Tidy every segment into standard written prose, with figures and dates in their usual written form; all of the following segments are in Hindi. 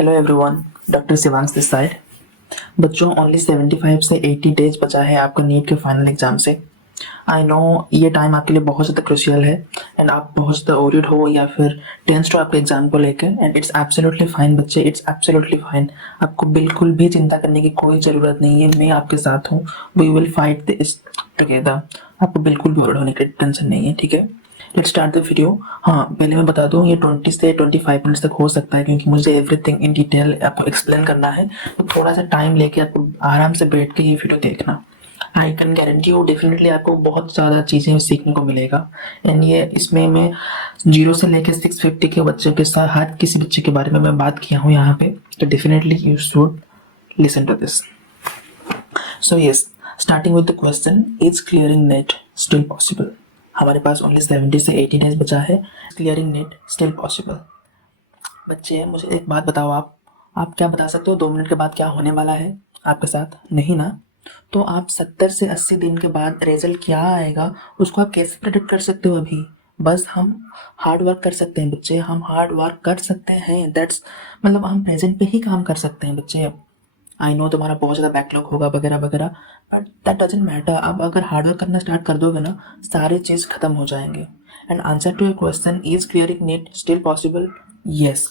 Hello everyone, doctor Shivansh this side. बच्चों, ओनली 75 से 80 डेज बचा है आपका नीट के फाइनल एग्जाम से। आई नो ये टाइम आपके लिए बहुत ज़्यादा क्रूशियल है एंड आप बहुत ज़्यादा ओरिड हो या फिर टेंस्ड हो आपके एग्जाम को लेकर, एंड इट्स एब्सोल्युटली फाइन बच्चे, इट्स एब्सोल्युटली फाइन। आपको बिल्कुल भी चिंता करने की कोई ज़रूरत नहीं है, मैं आपके साथ हूँ। We will fight this together. आपको बिल्कुल भी ओरिड होने की टेंशन नहीं है, ठीक है। Let's start the video. हाँ, पहले मैं बता दूँ, ये 20 से 25 मिनट्स तक हो सकता है क्योंकि मुझे एवरीथिंग इन डिटेल आपको एक्सप्लेन करना है। तो थोड़ा सा टाइम लेके आपको आराम से बैठ के ये वीडियो देखना। I can guarantee you, definitely आपको बहुत ज़्यादा चीज़ें सीखने को मिलेगा। एंड ये इसमें मैं 0 से लेकर 650 के बच्चों के साथ हर किसी बच्चे के बारे में मैं बात किया हूँ यहाँ पे। तो definitely you should listen to this. So yes, starting with the question, is clearing NEET still possible? हमारे पास ओनली 70 से 80 डेज बचा है। Clearing NEET still possible. बच्चे, मुझे एक बात बताओ, आप क्या बता सकते हो 2 मिनट के बाद क्या होने वाला है आपके साथ? नहीं ना? तो आप 70 से 80 दिन के बाद रिजल्ट क्या आएगा उसको आप कैसे प्रेडिक्ट कर सकते हो अभी? बस हम हार्ड वर्क कर सकते हैं बच्चे, हम हार्ड वर्क कर सकते हैं। दैट्स मतलब हम प्रेजेंट पे ही काम कर सकते हैं बच्चे। अब आई नो तुम्हारा बहुत ज़्यादा बैकलॉग होगा वगैरह वगैरह, बट दैट डजेंट मैटर। अब अगर हार्डवर्क करना स्टार्ट कर दोगे ना, सारी चीज़ खत्म हो जाएंगे। And answer to your question, is clearing NEET still possible? Yes,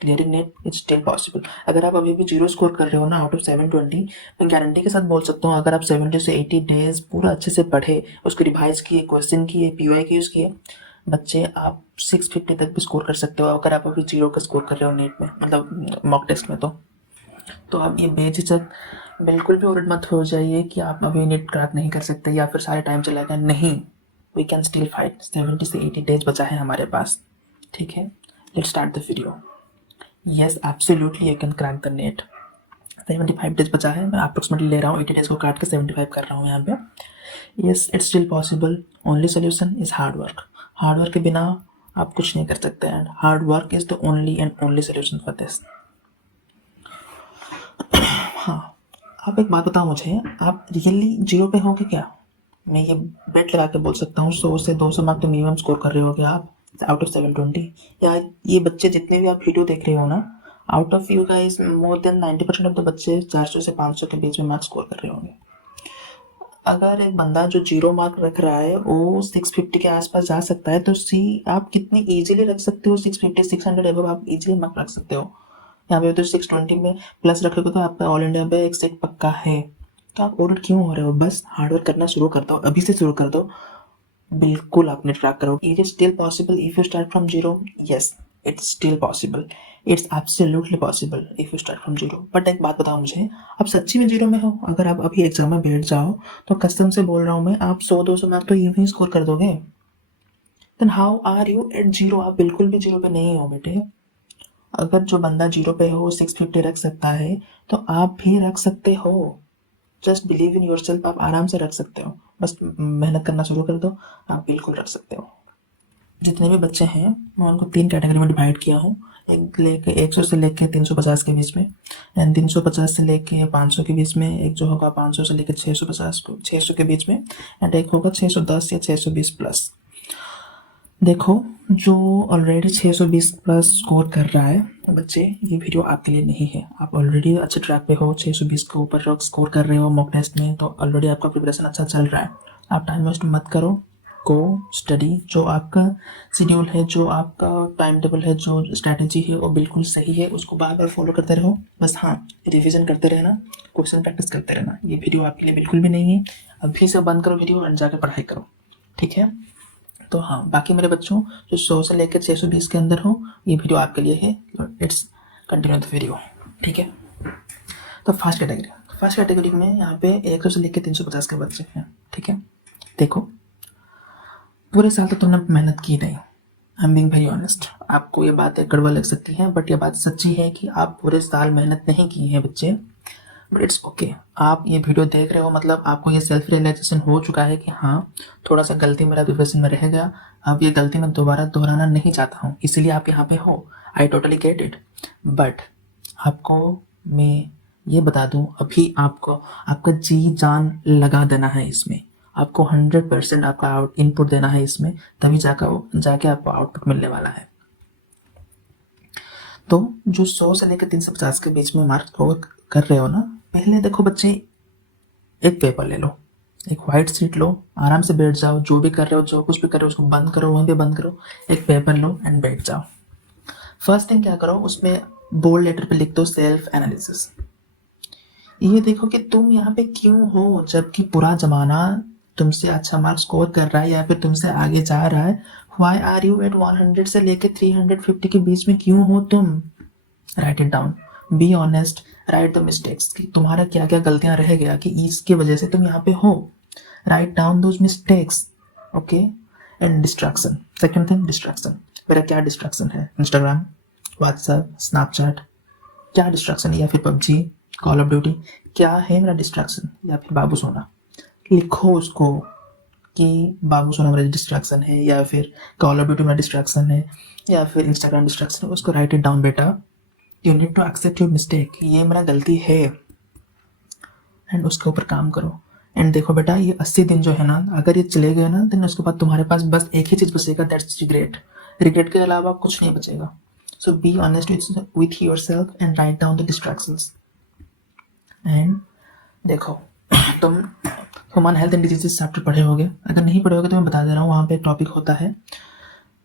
clearing NEET is still possible. अगर आप अभी भी 0 स्कोर कर रहे हो ना आउट ऑफ 720, मैं गारंटी के साथ बोल सकता हूँ, अगर आप 70 से 80 डेज पूरा अच्छे से पढ़े, उसको रिवाइज किए, क्वेश्चन किए, PY के यूज़ किए, बच्चे आप 650 तक भी स्कोर कर सकते हो। अगर आप अभी 0 का स्कोर कर रहे हो नेट में, मतलब मॉक टेस्ट में, तो आप ये बेझिझक बिल्कुल भी वरीड मत हो जाइए कि आप अभी नेट क्रैक नहीं कर सकते या फिर सारे टाइम चला गया। नहीं, वी कैन स्टिल फाइट। 70 से 80 डेज बचा है हमारे पास, ठीक है। Let's start the video. Yes, absolutely you can crack the net. 75 days बचा है, मैं अप्रोक्सीमेटली ले रहा हूँ, 80 डेज को काट के 75 कर रहा हूँ यहाँ पे। Yes, it's still possible. Only solution is hard work. Hard work के बिना आप कुछ नहीं कर सकते, and hard work is the only and only solution for this. हाँ, आप एक बात बताओ मुझे, आप रियली 0 पे होगे क्या? मैं ये बेट लगा के बोल सकता हूँ 100 से 200 मार्क तो मिनिमम स्कोर कर रहे होगे आप आउट ऑफ 720। या ये बच्चे जितने भी आप वीडियो देख रहे हो ना, out of you guys more than 90% of the बच्चे 400 से 500 के बीच में मार्क्स स्कोर कर रहे होंगे। अगर एक बंदा जो 0 मार्क रख रहा है वो 650 के आसपास जा सकता है, तो सी आप कितनी इजीली रख सकते हो। 650 600 एबव आप इजीली मार्क रख सकते हो। यहाँ पे तो 620 में प्लस रखोगे तो आपका ऑल इंडिया में एक सेट पक्का है। तो आप ओरिड क्यों हो रहे हो? बस हार्डवर्क करना शुरू कर दो, अभी से शुरू कर दो। बिल्कुल आपने ट्रैक करो। It is still possible if you start from 0। Yes, it's still possible. It's absolutely possible if you start from 0। But एक बात बताओ मुझे, आप सच्ची में 0 में हो? अगर आप अभी एग्जाम में बैठ जाओ तो कसम से बोल रहा हूँ मैं, आप 100-200 मार्क तो यूं ही स्कोर कर दोगे। Then how are you at 0? आप बिल्कुल भी 0 पे नहीं हो बेटे। अगर जो बंदा 0 पे हो 650 रख सकता है तो आप भी रख सकते हो। Just believe in your self, आप आराम से रख सकते हो। बस मेहनत करना शुरू कर दो, आप बिल्कुल रख सकते हो। जितने भी बच्चे हैं मैं उनको 3 कैटेगरी में डिवाइड किया हूँ। एक लेके 100 से लेके 350 के बीच में, एंड 350 से लेके 500 के बीच में, एक जो होगा 500 से लेके 600 के बीच में, एंड एक होगा 610 या 620 प्लस। देखो, जो ऑलरेडी 620 प्लस स्कोर कर रहा है बच्चे, ये वीडियो आपके लिए नहीं है। आप ऑलरेडी अच्छे ट्रैक पे हो, 620 के ऊपर स्कोर कर रहे हो मॉक टेस्ट में, तो ऑलरेडी आपका प्रिपरेशन अच्छा चल रहा है। आप टाइम वेस्ट मत करो, को स्टडी। जो आपका शेड्यूल है, जो आपका टाइम टेबल है, जो स्ट्रैटेजी है वो बिल्कुल सही है, उसको बार बार फॉलो करते रहो। बस हाँ, रिविजन करते रहना, क्वेश्चन प्रैक्टिस करते रहना। ये वीडियो आपके लिए बिल्कुल भी नहीं है। अभी से बंद करो वीडियो और जाकर पढ़ाई करो, ठीक है। तो हाँ, बाकी मेरे बच्चों जो 100 से लेकर 620 के अंदर हो, ये वीडियो आपके लिए है। इट्स कंटिन्यू द वीडियो, ठीक है। तो फर्स्ट कैटेगरी में यहाँ पे 100 से लेकर 350 के बच्चे हैं, ठीक है। देखो, पूरे साल तो तुमने मेहनत की नहीं। I am being very honest. आपको ये बातें कड़वा लग सकती हैं, बट ये बात सच्ची है कि आप पूरे साल मेहनत नहीं की है बच्चे। But it's okay. आप ये वीडियो देख रहे हो, मतलब आपको ये सेल्फ रियलाइजेशन हो चुका है कि हाँ, थोड़ा सा गलती मेरा प्रिपरेशन में रह गया, अब ये गलती मैं दोबारा दोहराना नहीं चाहता हूँ, इसलिए आप यहाँ पे हो। I totally get it. But आपको मैं ये बता दूँ, अभी आपको आपका जी जान लगा देना है इसमें। आपको 100% आपका इनपुट देना है इसमें, तभी जाके आपको आउटपुट मिलने वाला है। तो जो 100 से लेकर 350 के बीच में मार्क्स कवर कर रहे हो ना, पहले देखो बच्चे, एक पेपर ले लो, एक वाइट शीट लो, आराम से बैठ जाओ, जो भी कर रहे हो, जो कुछ भी कर रहे हो उसको बंद करो, वहीं पे बंद करो, एक पेपर लो एंड बैठ जाओ। फर्स्ट थिंग क्या करो, उसमें बोल्ड लेटर पे लिख दो सेल्फ एनालिसिस। ये देखो कि तुम यहाँ पे क्यों हो, जबकि पूरा जमाना तुमसे अच्छा मार्क्स स्कोर कर रहा है या फिर तुमसे आगे जा रहा है। वाई आर यू एट 100 से लेके 350 के बीच में क्यों हो तुम? Right it down, be honest, right the mistakes कि तुम्हारा क्या क्या गलतियां रह गया कि इसकी वजह से तुम यहाँ पे हो। Write down those mistakes, okay. And distraction, second thing distraction. मेरा क्या डिस्ट्रैक्शन है? इंस्टाग्राम, व्हाट्सएप, स्नैपचैट, क्या डिस्ट्रैक्शन है? या फिर पबजी, कॉल ऑफ ड्यूटी, क्या है मेरा डिस्ट्रैक्शन? या फिर बाबू सोना, लिखो उसको कि बाबू सोना मेरा डिस्ट्रैक्शन है, या फिर कॉल ऑफ ड्यूटी मेरा डिस्ट्रैक्शन है, या फिर इंस्टाग्राम डिस्ट्रैक्शन है। उसको राइट इट डाउन बेटा, you need to accept your mistake, ये मेरा गलती है, एंड उसके ऊपर काम करो। एंड देखो बेटा, ये 80 दिन जो है ना, अगर ये चले गए ना, देन उसके बाद तुम्हारे पास बस एक ही चीज़ बचेगा, दैट्स रिग्रेट। रिग्रेट के अलावा कुछ नहीं बचेगा। So be honest with yourself and write down the distractions. And देखो, तुम human health and diseases chapter पढ़े होगे, अगर नहीं पढ़े होगे तो मैं बता दे रहा हूँ। वहाँ पे एक टॉपिक होता है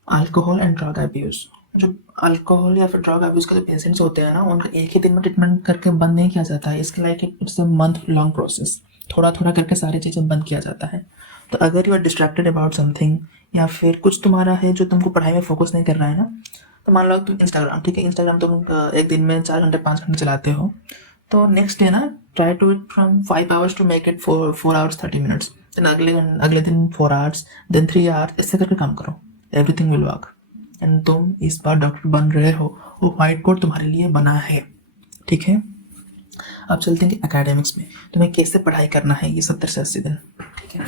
अल्कोहल एंड ड्रग अब्यूज़। जो अल्कोहल या फिर ड्रग अब्यूज़ के जो पेशेंट्स होते हैं ना, उनका एक ही दिन में ट्रीटमेंट करके बंद नहीं किया जाता है। इसके like it's a month long process, थोड़ा थोड़ा करके सारी चीज़ें बंद किया जाता है। तो अगर you are distracted about something, या फिर कुछ तुम्हारा है जो तुमको पढ़ाई में फोकस नहीं कर रहा है ना, तो मान लो तुम इंस्टाग्राम, ठीक है, इंस्टाग्राम तुम एक दिन में 4 घंटे 5 घंटे चलाते हो, तो नेक्स्ट डे ना try to it from 5 hours to make it 4 hours 30 minutes, then अगले दिन 4 आवर्स, देन 3 आवर्स, इससे करके काम करो, एवरीथिंग विल वर्क। एंड तुम इस बार डॉक्टर बन रहे हो, वो व्हाइट बोर्ड तुम्हारे लिए बना है, ठीक है। अब चलते हैं कि एकेडमिक्स में तुम्हें कैसे पढ़ाई करना है ये 70 से 80 दिन, ठीक है।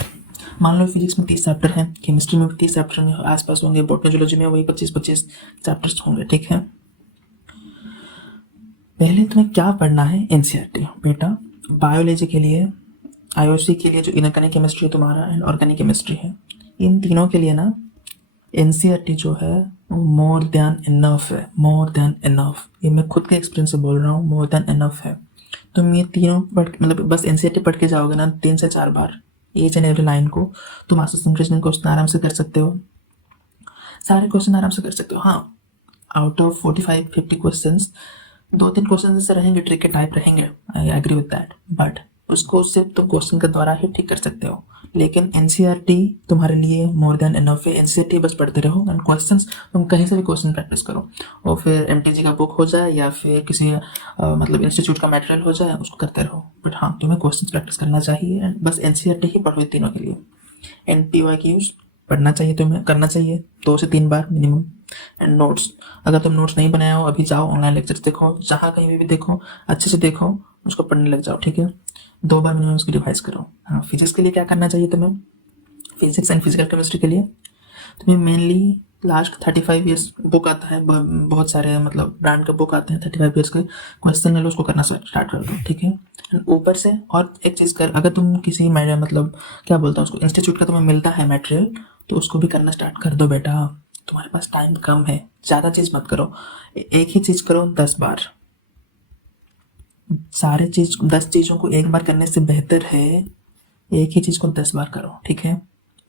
मान लो फिजिक्स में 30 चैप्टर हैं, केमिस्ट्री में भी 30 चैप्टर में आसपास होंगे, बॉटनी जूलॉजी में वही 25-25 चैप्टर्स होंगे, ठीक है। पहले तुम्हें क्या पढ़ना है? एनसीईआरटी बेटा। बायोलॉजी के लिए, आईओसी के लिए जो इनऑर्गेनिक केमिस्ट्री है तुम्हारा, एंड ऑर्गेनिक केमिस्ट्री है, इन तीनों के लिए ना एनसीईआरटी जो है वो मोर देन इनफ है, मोर देन इनफ। ये मैं खुद के एक्सपीरियंस से बोल रहा हूँ, मोर देन इनफ है। तुम ये तीनों पढ़, मतलब बस एनसीईआरटी पढ़ के जाओगे ना 3 से 4 बार ईच एंड एवरी लाइन को, तुम एसेसमेंट क्वेश्चन आराम से कर सकते हो, सारे क्वेश्चन आराम से कर सकते हो। हाँ, आउट ऑफ 45-50 क्वेश्चन 2-3 क्वेश्चन ऐसे रहेंगे, ट्रिक के टाइप रहेंगे, I agree with that, but उसको सिर्फ तुम क्वेश्चन के द्वारा ही ठीक कर सकते हो। लेकिन एनसीईआरटी तुम्हारे लिए मोर देन इनफ है। एनसीईआरटी बस पढ़ते रहो, एंड क्वेश्चंस तुम कहीं से भी क्वेश्चन प्रैक्टिस करो, और फिर एमटीजी का बुक हो जाए या फिर किसी मतलब इंस्टीट्यूट का मटेरियल हो जाए, उसको करते रहो। बट हाँ, तुम्हें क्वेश्चन प्रैक्टिस करना चाहिए, एंड बस एनसीईआरटी ही पढ़ो तीनों के लिए। एंड पीवाईक्यूज पढ़ना चाहिए, तुम्हें करना चाहिए 2 से 3 बार मिनिमम। एंड नोट्स, अगर तुम नोट्स नहीं बनाया हो, अभी जाओ ऑनलाइन लेक्चर्स देखो, जहाँ कहीं भी देखो, अच्छे से देखो, उसको पढ़ने लग जाओ, ठीक है। 2 बार मिनिमम उसको रिवाइज करो। हाँ, फिजिक्स के लिए क्या करना चाहिए तुम्हें? फिजिक्स एंड फिजिकल केमिस्ट्री के लिए तुम्हें मेनली लास्ट 35 ईयर्स बुक आता है, बहुत सारे मतलब ब्रांड का बुक आते हैं, 35 ईयर्स के क्वेश्चन ले लो, उसको करना स्टार्ट कर दो, ठीक है। ऊपर से और एक चीज़ कर, अगर तुम किसी मतलब क्या बोलते हैं उसको, इंस्टीट्यूट का तुम्हें मिलता है मटेरियल, तो उसको भी करना स्टार्ट कर दो बेटा। तुम्हारे पास टाइम कम है, ज़्यादा चीज़ मत करो, एक ही चीज़ करो 10 बार। सारे चीज़ 10 चीज़ों को एक बार करने से बेहतर है एक ही चीज़ को 10 बार करो, ठीक है।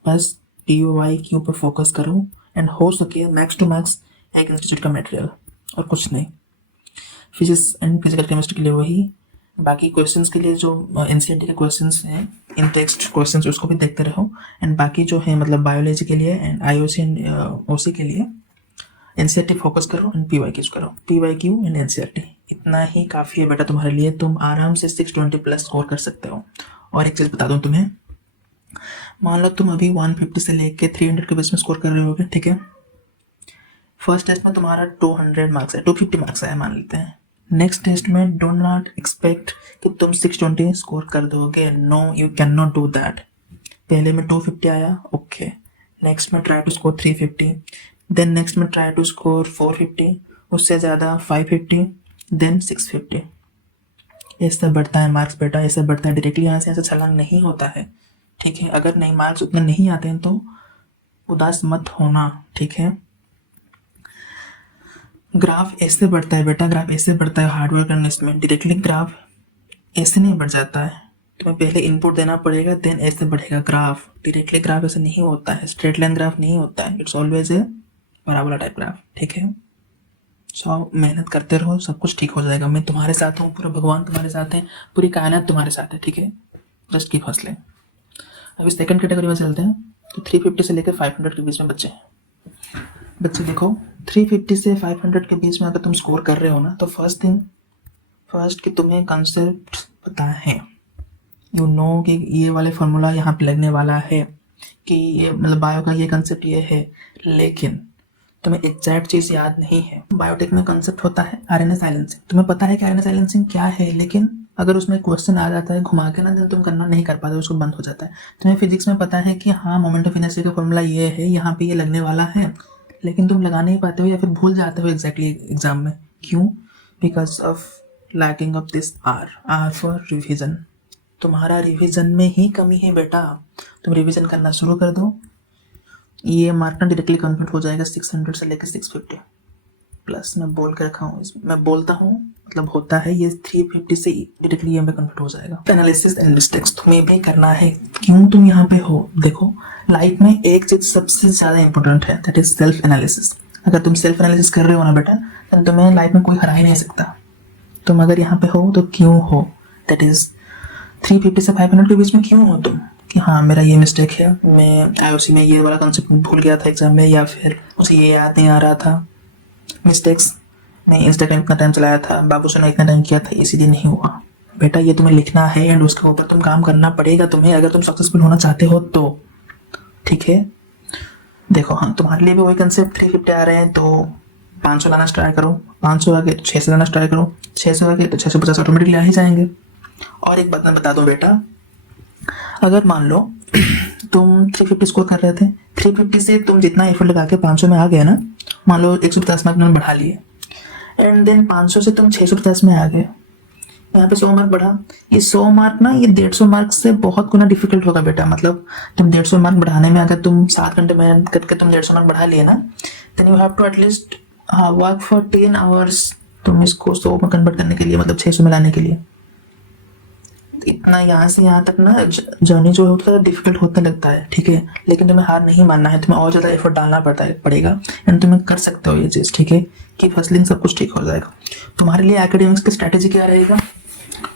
बस POIQ पर फोकस करो, एंड हो सके मैक्स टू मैक्स एक इंस्टीट्यूट का मटेरियल, और कुछ नहीं। फिजिक्स एंड फिजिकल केमिस्ट्री के लिए वही, बाकी क्वेश्चंस के लिए जो एनसीईआरटी के क्वेश्चंस हैं, इन टेक्स्ट क्वेश्चंस, उसको भी देखते रहो। एंड बाकी जो है मतलब बायोलॉजी के लिए एंड आईओसी एंड ओसी के लिए एनसीईआरटी फोकस करो, एंड पीवाईक्यूज करो, पीवाईक्यू एंड एनसीईआरटी, इतना ही काफ़ी है बेटा तुम्हारे लिए। तुम आराम से 620 प्लस स्कोर कर सकते हो। और एक चीज़ बता दूँ तुम्हें, मान लो तुम अभी 150 से लेके 300 के बीच में स्कोर कर रहे होगे, ठीक है। फर्स्ट टेस्ट में तुम्हारा 200 मार्क्स है, 250 मार्क्स है मान लेते हैं। नेक्स्ट टेस्ट में डो नॉट एक्सपेक्ट कि तुम 620 स्कोर कर दोगे, no you can not do that. पहले में 250 आया, ओके, नेक्स्ट में try to score 350, then next में ट्राई टू स्कोर 450, उससे ज़्यादा 550, देन 650। ऐसे बढ़ता है मार्क्स बेटा, ऐसे बढ़ता है, डायरेक्टली यहाँ से ऐसे छलांग नहीं होता है, ठीक है। अगर नहीं मार्क्स उतने नहीं आते हैं तो उदास मत होना, ठीक है। ग्राफ ऐसे बढ़ता है बेटा, ग्राफ ऐसे बढ़ता है हार्डवर्क करने में। डायरेक्टली ग्राफ ऐसे नहीं बढ़ जाता है, तुम्हें पहले इनपुट देना पड़ेगा, देन ऐसे बढ़ेगा ग्राफ। डायरेक्टली ग्राफ ऐसे नहीं होता है, स्ट्रेट लाइन ग्राफ नहीं होता है, it's always a parabola type graph, ठीक है। सो मेहनत करते रहो, सब कुछ ठीक हो जाएगा। मैं तुम्हारे साथ हूँ, पूरा भगवान तुम्हारे साथ है, पूरी कायनात तुम्हारे साथ है, ठीक है। Just keep hustling. अभी सेकंड कैटेगरी में चलते हैं। तो 350 से लेकर 500 के बीच में बच्चे हैं। बच्चे देखो, 350 से 500 के बीच में अगर तुम स्कोर कर रहे हो ना, तो फर्स्ट कि तुम्हें कंसेप्ट पता है, यू नो कि ये वाले फार्मूला यहाँ पे लगने वाला है, कि ये मतलब बायो का ये कंसेप्ट ये है, लेकिन तुम्हें एग्जैक्ट चीज़ याद नहीं है। बायोटेक में कंसेप्ट होता है आरएनए साइलेंसिंग, तुम्हें पता है कि आरएनए साइलेंसिंग क्या है, लेकिन अगर उसमें क्वेश्चन आ जाता है घुमा के ना, तो तुम करना नहीं कर पाते, उसको बंद हो जाता है। तुम्हें फिजिक्स में पता है कि हाँ मोमेंट ऑफ इनर्शिया का फॉर्मूला ये है, यहाँ पे ये लगने वाला है, लेकिन तुम लगा नहीं पाते हो या फिर भूल जाते हो एग्जैक्टली एग्जाम में। क्यों? Because of lacking of this or for revision. तुम्हारा रिविजन में ही कमी है बेटा, तुम रिविजन करना शुरू कर दो, ये मार्क ना डायरेक्टली कन्वर्ट हो जाएगा 600 से लेकर 650 प्लस। मैं बोल के रखा हूँ, मैं बोलता हूँ मतलब होता है, ये 350 से डायरेक्टली ये में कन्वर्ट हो जाएगा। एनालिसिस एंड मिस्टेक्स तुम्हें भी करना है। क्यों तुम यहाँ पे हो? देखो, लाइफ में एक चीज सबसे ज्यादा इंपॉर्टेंट है, दैट इज सेल्फ एनालिसिस। अगर तुम सेल्फ एनालिसिस कर रहे हो ना बेटा, तो तुम्हें लाइफ में कोई हरा ही नहीं सकता। तुम अगर यहाँ पे हो तो क्यों हो, दैट इज 350 से 500 के बीच में क्यों हो तुम, कि हाँ मेरा ये मिस्टेक है, मैं आईओसी में ये वाला कंसेप्ट भूल गया था एग्जाम में, या फिर मुझे ये याद नहीं आ रहा था। मिस्टेक्स, मैं इंस्टाग्राम इतना टाइम चलाया था, बाबू से इतना टाइम किया था, इसीलिए नहीं हुआ। बेटा ये तुम्हें लिखना है एंड उसके ऊपर तुम काम करना पड़ेगा तुम्हें, अगर तुम सक्सेसफुल होना चाहते हो तो, ठीक है। देखो हाँ, तुम्हारे लिए भी वही कंसेप्ट 350 आ रहे हैं तो 500 लाना ट्राई करो, 500 आ गए तो 600 लाना ट्राई करो, 600 आ गए तो 650 ऑटोमेटिकली आ ही जाएंगे। और एक बात मैं बता दूं बेटा, अगर मान लो तुम 350 स्कोर कर रहे थे, 350 से तुम जितना एफर्ट लगा के 500 में आ गए ना, मान लो 150 मार्क तुमने बढ़ा लिए, एंड देन 500 से तुम 650 में आ गए, यहाँ पे 100 मार्क बढ़ा। ये 100 मार्क ना, ये 150 मार्क से बहुत गुना डिफिकल्ट होगा बेटा। मतलब तुम 150 मार्क बढ़ाने में अगर तुम 7 घंटे मेहनत करके तुम 150 मार्क बढ़ा लिए ना, then you have to at least work for 10 hours तुम इसको 100 में कन्वर्ट करने के लिए, मतलब 600 में लाने के लिए। इतना यहाँ से यहाँ तक ना जर्नी जो होता है डिफिकल्ट होता लगता है, ठीक है, लेकिन तुम्हें हार नहीं मानना है, तुम्हें और ज़्यादा एफर्ट डालना पड़ेगा एंड तुम्हें कर सकते हो ये चीज़, ठीक है। कि फसलिंग सब कुछ ठीक हो जाएगा। तुम्हारे लिए एकेडमिक्स की स्ट्रैटेजी क्या रहेगा,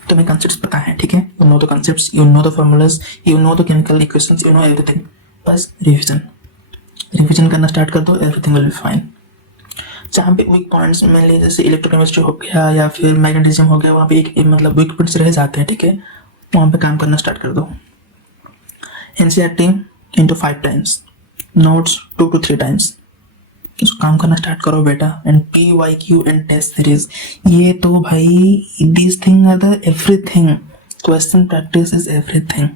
तुम्हें कंसेप्ट्स पता है, ठीक है, you know the concepts, you know the formulas, you know the chemical equations, you know everything. बस रिविजन करना स्टार्ट कर दो, एवरीथिंग विल बी फाइन। जहाँ पे वीक पॉइंट्स में ले, जैसे इलेक्ट्रोकेमिस्ट्री हो गया या फिर मैग्नेटिज्म हो गया, वहाँ पे एक मतलब वीक पॉइंट्स रह जाते हैं, ठीक है, वहाँ पे काम करना स्टार्ट कर दो। NCERT into 5 times, notes 2 to 3 times, इसको काम करना स्टार्ट करो बेटा। And PYQ and test series, ये तो भाई these thing are the everything, question practice is everything.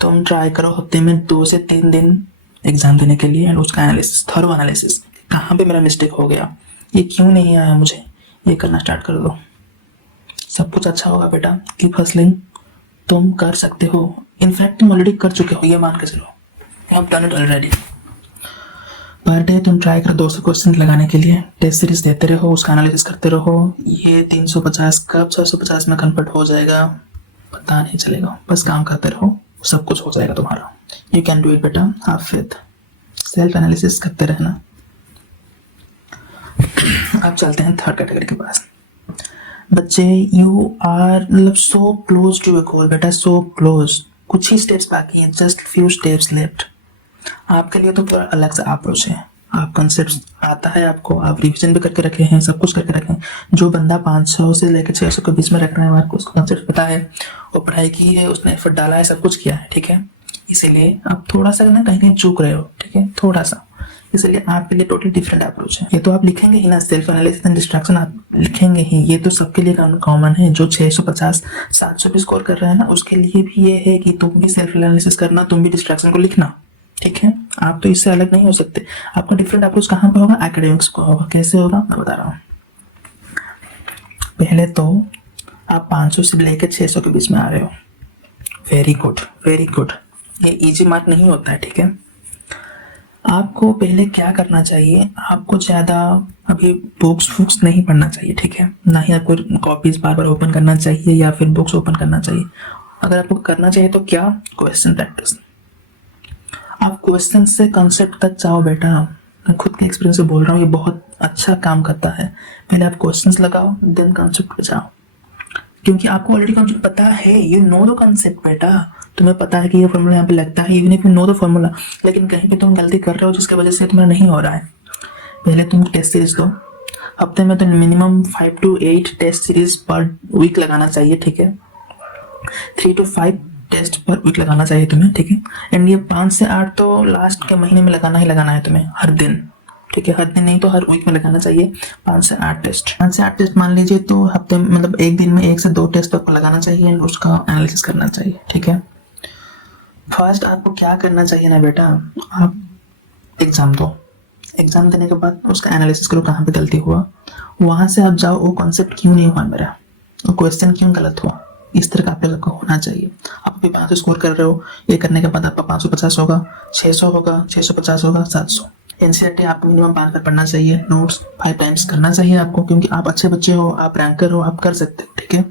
तुम ट्राई करो हफ्ते में 2 से 3 दिन एग्जाम देने के लिए, एंड उसका एनालिसिस, थॉरो एनालिसिस, कहाँ पे मेरा मिस्टेक हो गया, ये क्यों नहीं आया मुझे, ये करना स्टार्ट कर दो, सब कुछ अच्छा होगा बेटा। कीप हसलिंग, तुम कर सकते हो। इनफैक्ट तुम ऑलरेडी कर चुके हो, ये मान के चलो, you have done it already. Per day तुम ट्राई करो 200 क्वेश्चन लगाने के लिए, टेस्ट सीरीज देते रहो, उसका एनालिसिस करते रहो। ये 350 कब 650 में कन्वर्ट हो जाएगा पता नहीं चलेगा, बस काम करते रहो, सब कुछ हो जाएगा तुम्हारा। यू कैन डू इट बेटा, हैव फेथ, सेल्फ एनालिसिस करते रहना। अब चलते हैं थर्ड कैटेगरी के पास। बच्चे यू आर मतलब so close to your goal बेटा, सो क्लोज, कुछ ही स्टेप्स बाकी हैं, जस्ट फ्यू स्टेप्स लेफ्ट। आपके लिए तो पूरा अलग सा अप्रोच है, आप कंसेप्ट आता है आपको, आप रिवीजन भी करके रखे हैं, सब कुछ करके रखे हैं। जो बंदा 500 से लेकर 600 के बीच में रख रहा है, आपको उसको कंसेप्ट पता है, वो पढ़ाई की है, उसने एफर्ट डाला है, सब कुछ किया है, ठीक है। इसीलिए आप थोड़ा सा ना कहीं चूक रहे हो, ठीक है, थोड़ा सा, इसलिए आपके लिए टोटली डिफरेंट अप्रोच है। ये तो आप लिखेंगे ही ना, सेल्फ एनालिसिस एंड डिस्ट्रैक्शन आप लिखेंगे ही, ये तो सबके लिए कॉमन है। जो 650 700 भी स्कोर कर रहा है ना, उसके लिए भी ये है कि तुम भी सेल्फ एनालिसिस करना, तुम भी डिस्ट्रैक्शन को लिखना, ठीक है। आप तो इससे अलग नहीं हो सकते। आपका डिफरेंट अप्रोच कहाँ पे होगा, एकेडमिक्स को होगा। कैसे होगा मैं बता रहा हूँ। पहले तो आप 500 से लेकर 600 के बीच में आ रहे हो, वेरी गुड वेरी गुड। ये इजी मार्क नहीं होता है, ठीक है। आपको पहले क्या करना चाहिए, आपको ज़्यादा अभी बुक्स नहीं पढ़ना चाहिए, ठीक है। ना ही आपको कॉपीज बार बार ओपन करना चाहिए या फिर बुक्स ओपन करना चाहिए। अगर आपको करना चाहिए तो क्या, क्वेश्चन प्रैक्टिस। आप क्वेश्चन से कंसेप्ट तक जाओ बेटा। मैं खुद के एक्सपीरियंस से बोल रहा हूँ, ये बहुत अच्छा काम करता है। पहले आप क्वेश्चंस लगाओ, देन कंसेप्ट पे जाओ, क्योंकि आपको ऑलरेडी कंसेप्ट पता है। यू नो द कंसेप्ट बेटा, तुम्हें पता है कि ये फॉर्मूला यहाँ पे लगता है, even if you know the formula, लेकिन कहीं पे तुम गलती कर रहे हो जिसकी वजह से तुम्हारा नहीं हो रहा है। पहले तुम टेस्ट सीरीज दो, हफ्ते में तो minimum 5 to 8 test series per week लगाना चाहिए, ठीक है। 3 to 5 टेस्ट पर वीक लगाना चाहिए तुम्हें, ठीक है। एंड ये 5 से 8 तो लास्ट के महीने में लगाना ही लगाना है तुम्हें, हर दिन, ठीक है। हर दिन नहीं तो हर वीक में लगाना चाहिए 5 से 8 टेस्ट। 5 से 8 टेस्ट मान लीजिए तो हफ्ते में मतलब एक दिन में 1 से 2 टेस्ट आपको लगाना चाहिए एंड उसका एनालिसिस करना चाहिए, ठीक है। फर्स्ट आपको क्या करना चाहिए ना बेटा, आप एग्जाम दो, एग्जाम देने के बाद उसका एनालिसिस करो कहाँ पे गलती हुआ, वहां से आप जाओ वो कॉन्सेप्ट क्यों नहीं हुआ मेरा, वो क्वेश्चन क्यों गलत हुआ, इस तरह का आप लोग को होना चाहिए। आप अभी 500 स्कोर कर रहे हो, ये करने के बाद आपका 550 होगा, 600 होगा, 650 होगा, 700। एनसीईआरटी आपको मिनिमम 5 बार पढ़ना चाहिए, नोट्स 5 टाइम्स करना चाहिए आपको, क्योंकि आप अच्छे बच्चे हो, आप रैंकर हो, आप कर सकते हो, ठीक है।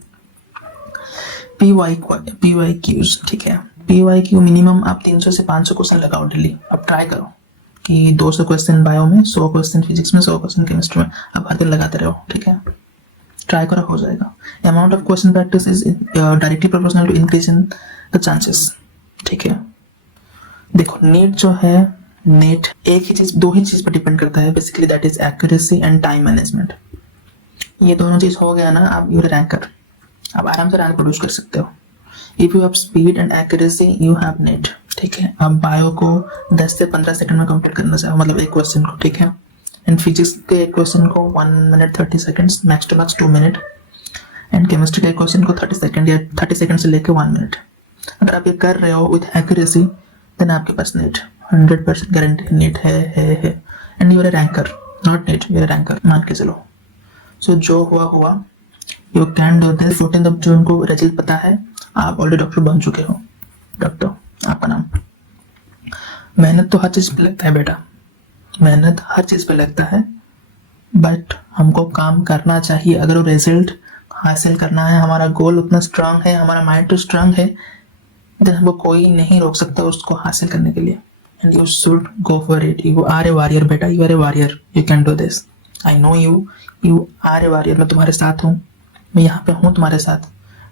पीवाई क्यूज, ठीक है। पीवाई क्यू मिनिमम आप 300 से 500 क्वेश्चन लगाओ डेली। अब ट्राई करो कि 200 क्वेश्चन बायो में, 100 क्वेश्चन फिजिक्स में, 100 क्वेश्चन केमिस्ट्री में, आप हर दिन लगाते रहो, ठीक है। ट्राई करो, हो जाएगा। Amount of question practice is directly proportional to increase in the chances, ठीक है। देखो नीट जो है, नीट एक ही चीज, 2 ही चीज पर डिपेंड करता है basically, that is accuracy and time management. ये दोनों चीज हो गया ना, आप यूर रैंकर, आप आराम से रैंक प्रोड्यूस कर सकते हो। If you have speed and accuracy you have NEET, ठीक है। आप बायो को 10 से 15 सेकंड में कंप्लीट करना चाहो, मतलब एक क्वेश्चन को, ठीक है। एंड फिजिक्स के एक क्वेश्चन को 1 minute 30 seconds, max to max 2 minute। And chemistry के क्वेश्चन को 30 सेकंड या 30 सेकंड से लेकर 1 minute। अगर आप ये कर रहे हो विथ एक्यूरेसी, देन आपके पास नीट 100% गारंटी नीट है। And you're a ranker, not NEET, you're a ranker, मान के चलो। सो जो हुआ हुआ, यू कैन डू दिस। 14 जो उनको रिजल्ट पता है, आप ऑलरेडी डॉक्टर बन चुके हो, डॉक्टर आपका नाम। मेहनत तो हर चीज पे लगता है बेटा, मेहनत हर चीज पे लगता है, बट हमको काम करना चाहिए। अगर वो रिजल्ट हासिल करना है, हमारा गोल उतना स्ट्रांग है, हमारा माइंड तो स्ट्रांग है, देन हमको कोई नहीं रोक सकता उसको हासिल करने के लिए। And you should go for it. You are a warrior बेटा, you are a warrior, you can do this. I know you are a warrior. मैं तुम्हारे साथ हूँ, मैं यहाँ पे हूँ तुम्हारे साथ।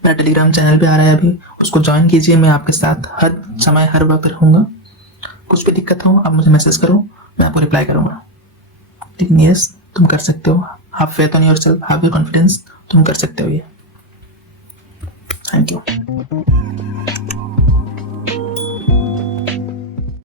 मेरा टेलीग्राम चैनल पे आ रहा है अभी, उसको ज्वाइन कीजिए। मैं आपके साथ हर समय हर वक्त रहूँगा। कुछ भी दिक्कत हो आप मुझे मैसेज करो, मैं आपको रिप्लाई करूँगा। लेकिन यस, तुम कर सकते हो। Have faith on yourself, have your confidence, तुम कर सकते हो ये। Thank you.